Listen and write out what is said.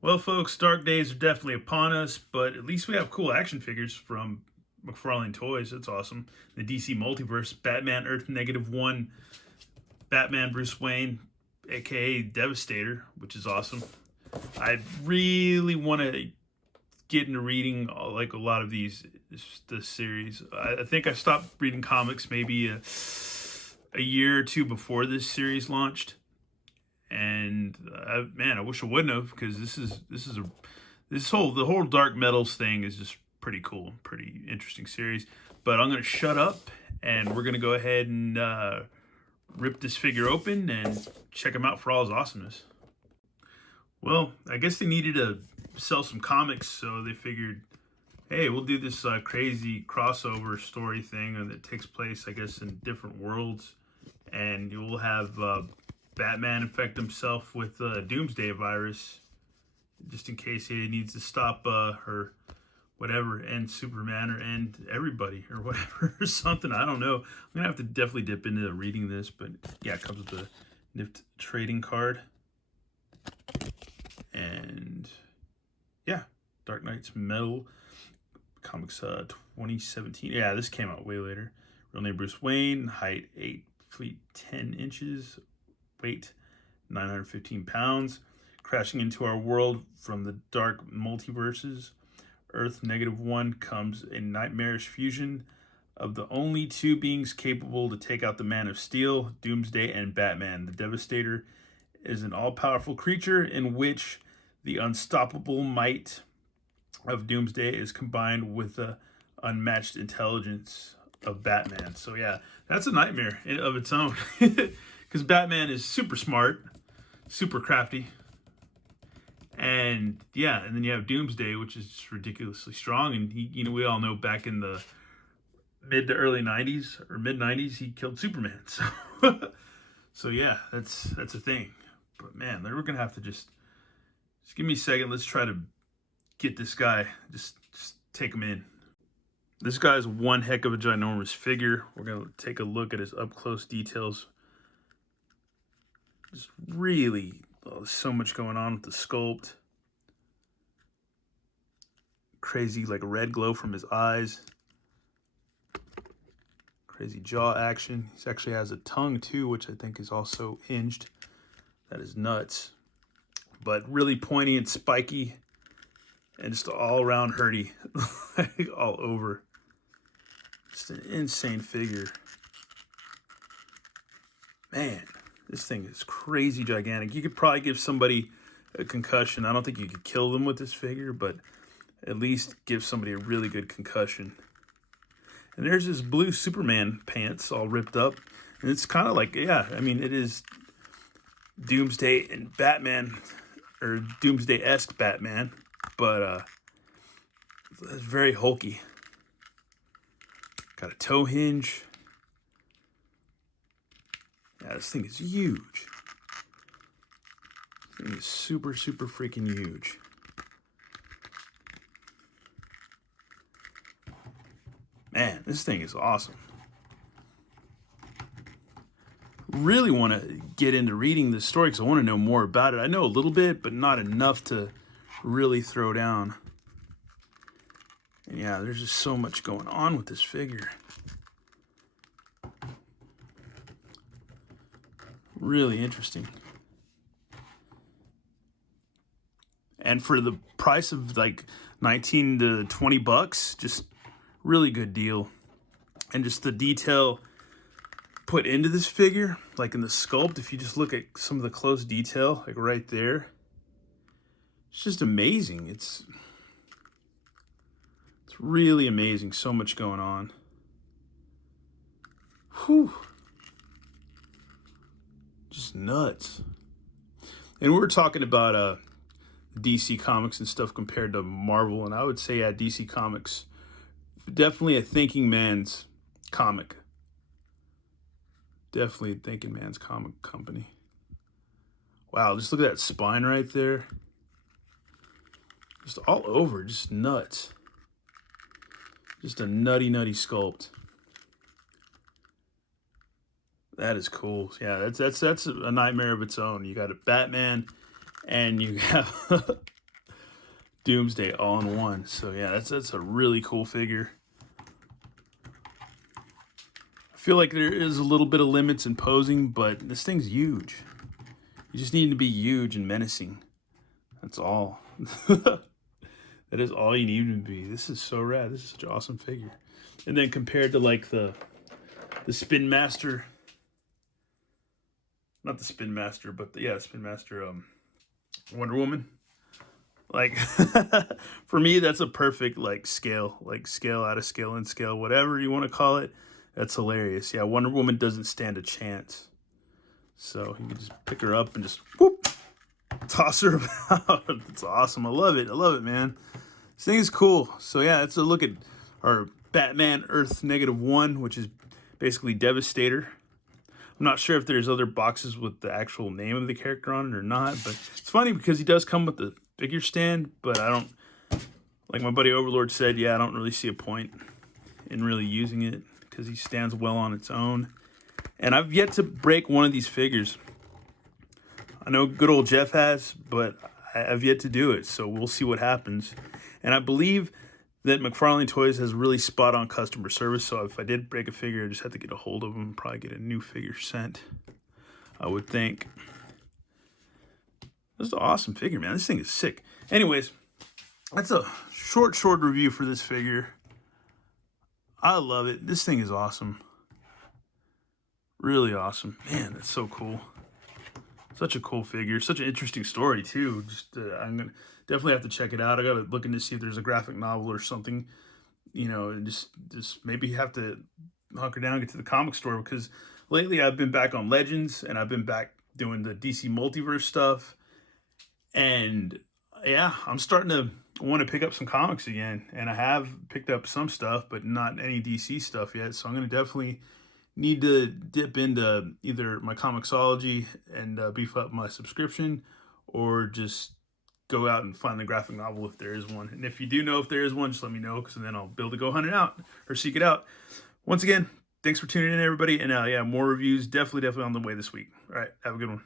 Well, folks, dark days are definitely upon us, but at least we have cool action figures from McFarlane Toys. That's awesome. The DC Multiverse, Batman Earth Negative One, Batman Bruce Wayne, aka Devastator, which is awesome. I really want to get into reading like a lot of this series. I think I stopped reading comics maybe a year or two before this series launched, and man, I wish I wouldn't have, because the whole Dark Metals thing is just pretty cool, pretty interesting series. But I'm gonna shut up, and we're gonna go ahead and rip this figure open and check him out for all his awesomeness. Well, I guess they needed to sell some comics, so they figured, hey, we'll do this crazy crossover story thing that takes place, I guess, in different worlds, and you'll have Batman infect himself with Doomsday virus, just in case he needs to stop her whatever, and Superman or end everybody or whatever or something. I don't know. I'm gonna have to definitely dip into reading this, but yeah, it comes with a Nift trading card, and yeah, Dark Knight's Metal Comics 2017. Yeah, this came out way later. Real name Bruce Wayne, height 8 feet 10 inches, weight 915 pounds, crashing into our world from the dark multiverses. Earth -1 comes a nightmarish fusion of the only two beings capable to take out the Man of Steel, Doomsday, and Batman. The Devastator is an all-powerful creature in which the unstoppable might of Doomsday is combined with the unmatched intelligence of Batman. So yeah, that's a nightmare of its own. Because Batman is super smart, super crafty, and yeah, and then you have Doomsday, which is just ridiculously strong. And we all know back in the mid to early '90s or mid '90s, he killed Superman. So, so yeah, that's a thing. But man, we're gonna have to just give me a second. Let's try to get this guy. Just take him in. This guy's one heck of a ginormous figure. We're gonna take a look at his up close details. Just really, there's so much going on with the sculpt. Crazy, like, red glow from his eyes. Crazy jaw action. He actually has a tongue too, which I think is also hinged. That is nuts. But really pointy and spiky, and just all around hurty, all over. Just an insane figure. Man, this thing is crazy gigantic. You could probably give somebody a concussion. I don't think you could kill them with this figure, but at least give somebody a really good concussion. And there's his blue Superman pants all ripped up. And it's kind of like, yeah, I mean, it is Doomsday and Batman, or Doomsday-esque Batman, but it's very hulky. Got a toe hinge. Yeah, this thing is huge. This thing is super, super freaking huge. Man, this thing is awesome. Really want to get into reading this story because I want to know more about it. I know a little bit, but not enough to really throw down. And yeah, there's just so much going on with this figure. Really interesting. And for the price of like 19 to 20 bucks, just really good deal. And just the detail put into this figure, like in the sculpt, if you just look at some of the close detail, like right there, it's just amazing. It's really amazing. So much going on. Whew. Just nuts. And we were talking about DC Comics and stuff compared to Marvel, and I would say, yeah, DC Comics, definitely a thinking man's comic. Definitely a thinking man's comic company. Wow, just look at that spine right there. Just all over, just nuts. Just a nutty, nutty sculpt. That is cool. Yeah, that's a nightmare of its own. You got a Batman, and you have Doomsday all in one. So yeah, that's a really cool figure. I feel like there is a little bit of limits in posing, but this thing's huge. You just need to be huge and menacing. That's all. That is all you need to be. This is so rad. This is such an awesome figure. And then compared to like the Spin Master, not the Spin Master, but the Spin Master Wonder Woman. Like for me, that's a perfect like scale out of scale and scale, whatever you want to call it. That's hilarious. Yeah, Wonder Woman doesn't stand a chance. So you can just pick her up and just whoop, toss her about. It's awesome. I love it. I love it, man. This thing is cool. So yeah, let's look at our Batman Earth -1, which is basically Devastator. I'm not sure if there's other boxes with the actual name of the character on it or not, but it's funny because he does come with the figure stand, but I don't, like my buddy Overlord said, yeah, I don't really see a point in really using it because he stands well on its own. And I've yet to break one of these figures. I know good old Jeff has, but I've yet to do it, so we'll see what happens. And I believe that McFarlane Toys has really spot-on customer service, so if I did break a figure, I just have to get a hold of them and probably get a new figure sent, I would think. This is an awesome figure, man. This thing is sick. Anyways, that's a short review for this figure. I love it. This thing is awesome. Really awesome. Man, that's so cool. Such a cool figure. Such an interesting story, too. Just I'm going to definitely have to check it out. I got to look into see if there's a graphic novel or something, you know, and just maybe have to hunker down and get to the comic store, because lately I've been back on Legends and I've been back doing the DC Multiverse stuff. And yeah, I'm starting to want to pick up some comics again. And I have picked up some stuff, but not any DC stuff yet. So I'm going to definitely need to dip into either my Comixology and beef up my subscription, or just go out and find the graphic novel if there is one. And if you do know if there is one, just let me know, because then I'll be able to go hunt it out or seek it out. Once again, thanks for tuning in, everybody. And yeah, more reviews definitely on the way this week. All right, have a good one.